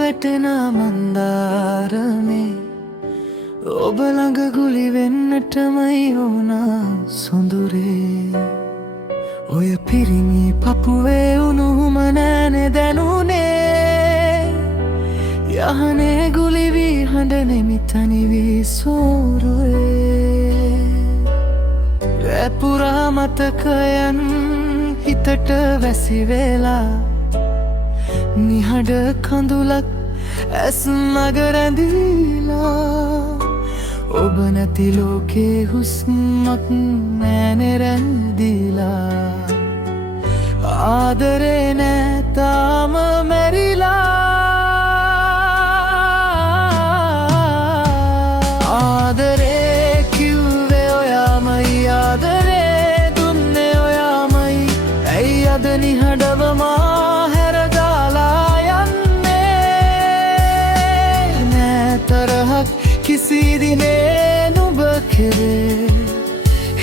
වැටෙන මන්දාරමේ ඔබ ළඟ ගුලි වෙන්නටමයි ඕනා සොඳුරේ ඔය පිරිමි පපුවේ උණුහුම නෑනේ දැනුනේ යහනේ ගුලි වී හඬ නෙමි තනි වී සෝරුවේ වැපුරා මතකයන් හිතට වැසි වෙලා නිහඬ කඳුලක් ඇස් මග රැඳිලා ඔබ නැති ලෝකේ හුස්මක් නෑනේ රැඳිලා ආදරේ නෑ තාම මැරිලා ආදරේ කිව්වේ ඔයාමයි ආදරේ දුන්නේ ඔයාමයි ඇයි අද නිහඬව මා හැරදාලා යන්නේ නෑ තරහක් කිසි දිනේ නුඹ කෙරේ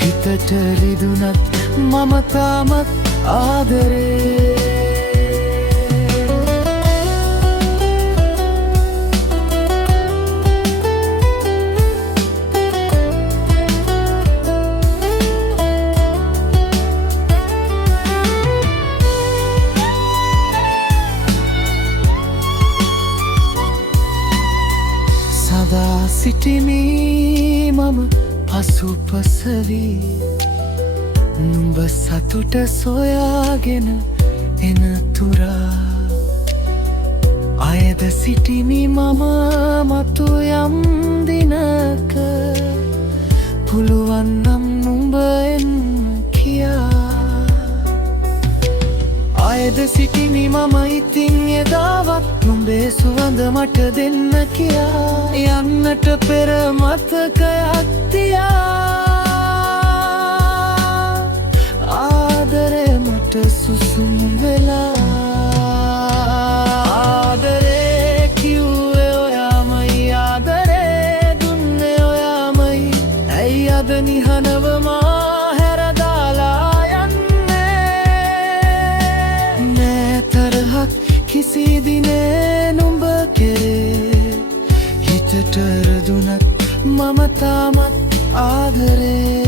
හිතට රිදුනත් මම තාමත් ආදරේ සදා සිටිමි මම පසුපස වී නුඹ සතුට සොයාගෙන එන තුරා අයද සිටිමි මම මතු යම් දිනක පුළුවන් නම් නුඹ එන්න කියා අයද සිටිමි මම ඉතින් එදාවත් නුඹේ සුවඳ මට දෙන්න කියා යන්නට පෙර මතකයක් තියා ආදරේ මට සුසුම් වෙලා ආදරේ කිව්වේ ඔයාමයි ආදරේ දුන්නේ ඔයාමයි ඇයි අද නිහඬව මා හැරදාලා යන්නේ නෑ තරහක් කිසි දිනේ නුඹ කෙරේ හිතට රදුනත් මම තාමත් ආදරේ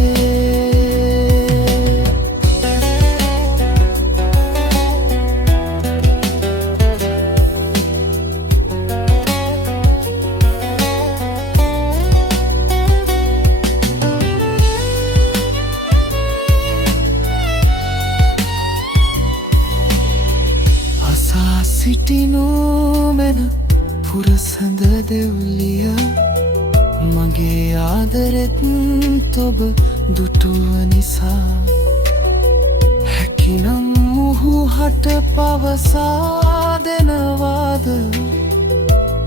අසා සිටිනු මෙන පුරසඳ දෙව්ලිය මගේ ආදරෙත් ඔබ දුටුව නිසා හැකිනම් මුහු හට පවසා දෙනවාද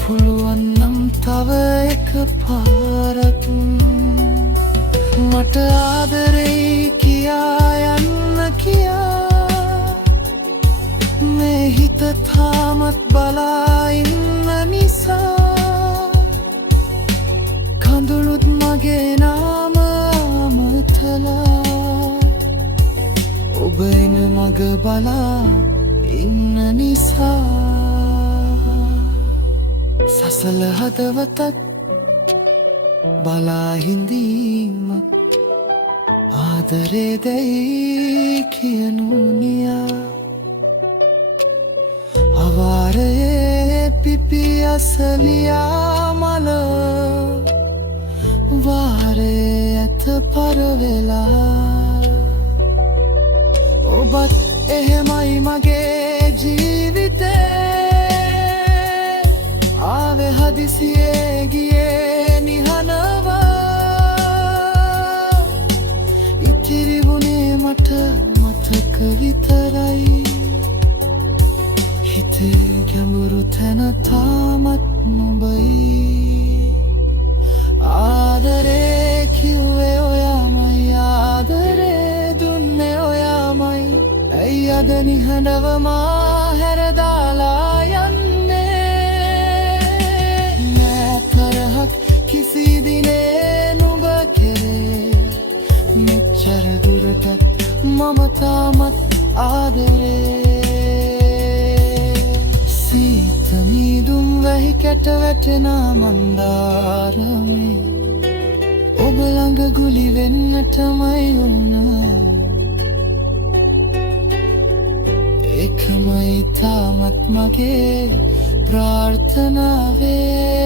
පුළුවන් නම් තව එක පාරක් මට ආදරෙයි කියා යන්න කියා මේ හිත තාමත් බලා ඉන්න නිසා කඳුළුත් මගේ නාම අමතලා ඔබ එන මග බලා ඉන්න නිසා සසල හදවතත් බලා හිඳීමක් ආදරේ දැයි කියනු නියා අවාරයේ පිපි අසලියා මල වාරේ ඇත පරවෙලා ඔබත් එහෙමයි මගේ ජීවිතේ ආවේ හදිසියේ ගියේ නිහඬව ඉතිරි වුණේ මට මතක විතරයි හිතේ ගැඹුරු තැන තාමත් නුඹයි ආදරේ කිව්වේ ඔයාමයි ආදරේ දුන්නේ ඔයාමයි ඇයි අද නිහඬව මා හැරදාලා යන්නේ නෑ තරහක් කිසි දිනේ නුඹ කෙරේ මෙච්චර දුරටත් මම තාමත් ආදරේ සීත මීදුම වැහි කැට වැටෙන මන්දාරමේ ඔබ ළඟ ගුලි වෙන්නටමයි වුණා ඒකමයි තාමත් මගේ ප්‍රාර්ථනාවේ